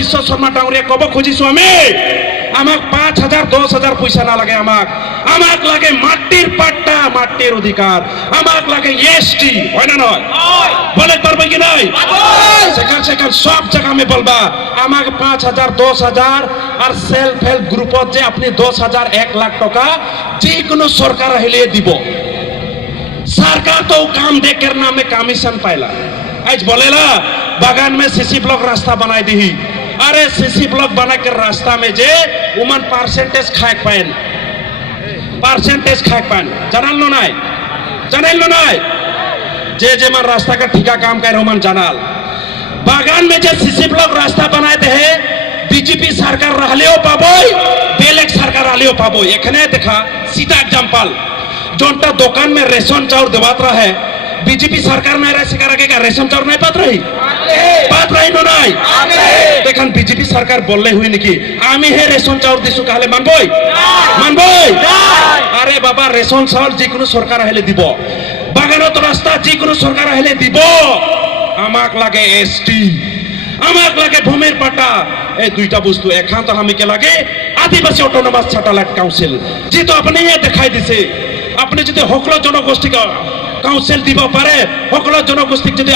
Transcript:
বিশ্ব শর্মা ডাঙরিয়া কব খুঁজিছো আমি আমাক 5,000 10,000 পয়সা না লাগে আমাক লাগে মাটির পাট্টা মাটির অধিকার আমাক লাগে এসটি হয় না নয় বলে পারবে কি নাই সেখান সব জায়গা আমি বলবা আমাক 5,000 10,000 আর সেলফ হেল্প গ্রুপত যে আপনি 10,000 1 লাখ টাকা যে কোনো সরকার আহিলে দিব सरकार तो काम देकर नाम में कमीशन पाइला आज बोलेला बागान में सीसी ब्लॉक रास्ता बनाई दी अरे सीसी ब्लॉक बना कर रास्ता में जे उमन परसेंटेज खाए पान जानल लो नाय जे मन रास्ता का ठिका काम कर उमन जानल बागान में जे सीसी ब्लॉक रास्ता बनाए दे बीजेपी सरकार रहलेओ पाबोय बेलेग सरकार रहलेओ पाबोय एखने देखा सीधा एग्जांपल जोनटा दुकान में रेशन चाउर देवात रहा है बीजेपी सरकार नहीं रह सका रखेगा रेशन चाउर नहीं पात रही नो नहीं देखन बीजेपी सरकार बोलले हुई निकी आमी हे रेशन चाउर दिसु कहले मानबोय अरे बाबा रेशन चाउर जे कोनो सरकार आहिले দিব বাগানত রাস্তা যে কোনো সরকার আहिले দিব আমাক লাগে এসটি আমাক লাগে ভূমির পাটা এই দুইটা বস্তু এখান তো আমি কে লাগে আদিবাসী অটোনমাস স্যাটেলাইট কাউন্সিল যে তো আপনি দেখাই দিছে আপনি যদি সকল জনগোষ্ঠীকে কাউন্সিল দিব পারে সকল জনগোষ্ঠীক যদি